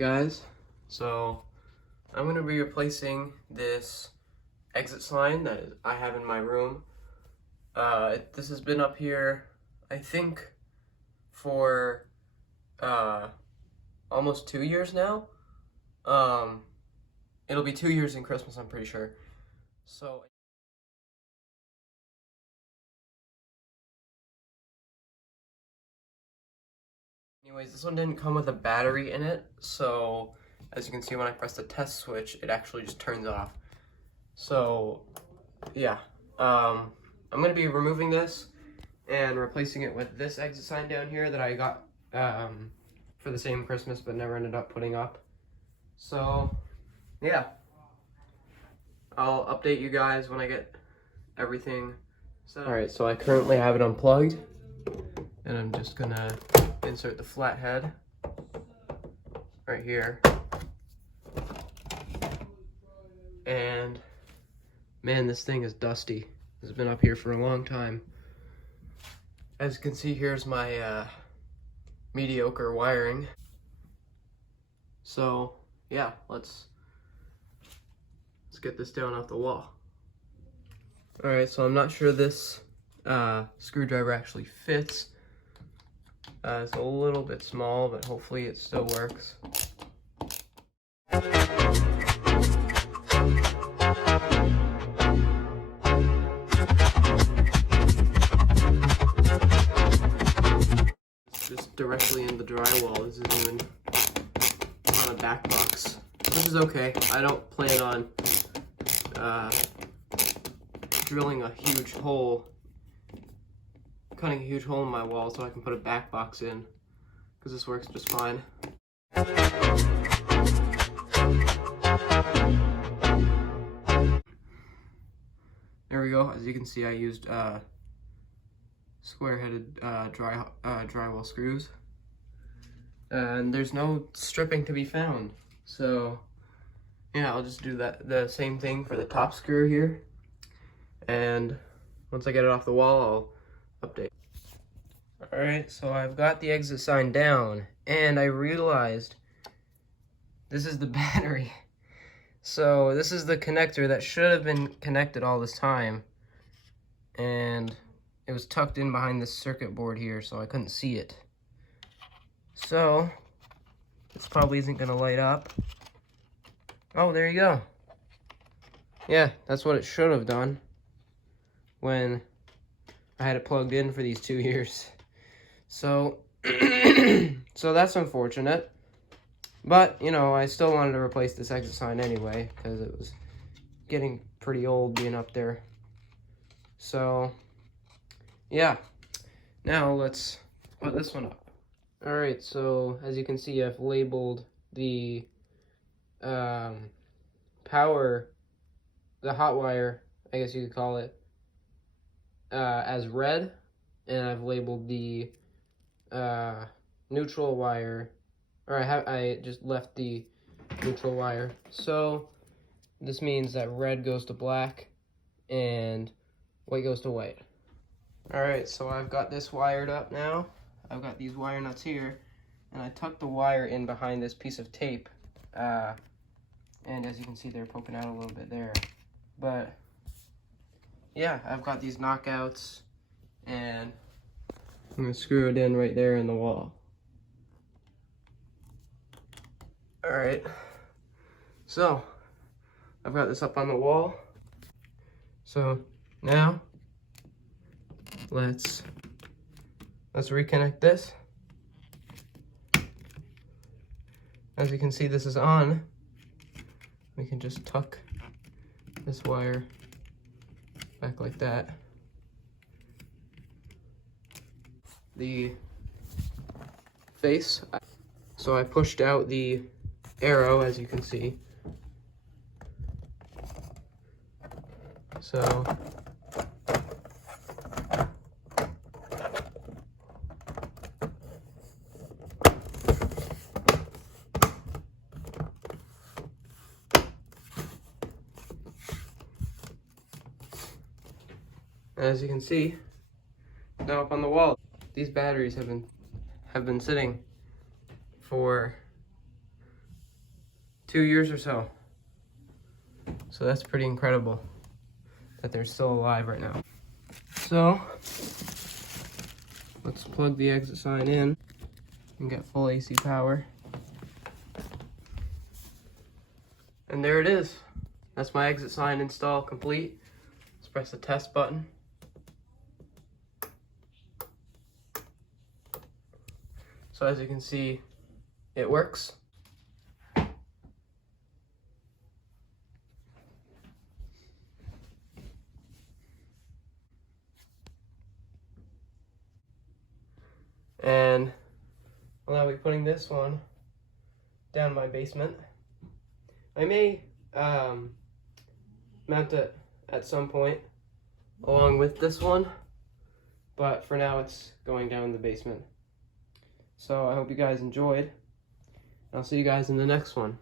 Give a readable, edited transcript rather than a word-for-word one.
guys, so I'm going to be replacing this exit sign that I have in my room. This has been up here, I think, for almost 2 years now. It'll be 2 years in Christmas, I'm pretty sure. So anyways, this one didn't come with a battery in it, so as you can see when I press the test switch, it actually just turns off. So yeah, I'm going to be removing this and replacing it with this exit sign down here that I got for the same Christmas but never ended up putting up. So yeah, I'll update you guys when I get everything set up. Alright, so I currently have it unplugged, and I'm just gonna insert the flat head right here. And man, this thing is dusty. It's been up here for a long time. As you can see, here's my mediocre wiring. So yeah, let's get this down off the wall. Alright, so I'm not sure this screwdriver actually fits. It's a little bit small, but hopefully it still works. It's just directly in the drywall. This isn't even on a back box, which is okay. I don't plan on drilling a huge hole, cutting a huge hole in my wall so I can put a back box in, because this works just fine. There we go. As you can see, I used square-headed drywall screws, and there's no stripping to be found. So yeah, I'll just do the same thing for the top screw here, and once I get it off the wall, I'll update. Alright, so I've got the exit sign down, and I realized this is the battery. So this is the connector that should have been connected all this time, and it was tucked in behind this circuit board here, so I couldn't see it. So this probably isn't gonna light up. Oh, there you go. Yeah, that's what it should have done when I had it plugged in for these 2 years. So, so that's unfortunate. But, you know, I still wanted to replace this exit sign anyway, because it was getting pretty old being up there. So, yeah. Now let's put this one up. Alright, so as you can see, I've labeled the power, the hot wire, I guess you could call it, as red, and I've labeled the neutral wire, or I just left the neutral wire. So this means that red goes to black and white goes to white. Alright, so I've got this wired up now. I've got these wire nuts here, and I tucked the wire in behind this piece of tape. And as you can see, they're poking out a little bit there. But yeah, I've got these knockouts, and I'm gonna screw it in right there in the wall. Alright, so I've got this up on the wall. So now let's reconnect this. As you can see, this is on. We can just tuck this wire back like that. The face, so I pushed out the arrow, as you can see. So as you can see, now up on the wall, these batteries have been sitting for 2 years or so. So that's pretty incredible that they're still alive right now. So let's plug the exit sign in and get full AC power. And there it is. That's my exit sign install complete. Let's press the test button. So as you can see, it works. And I'll now be putting this one down my basement. I may mount it at some point along with this one, but for now it's going down in the basement. So I hope you guys enjoyed. I'll see you guys in the next one.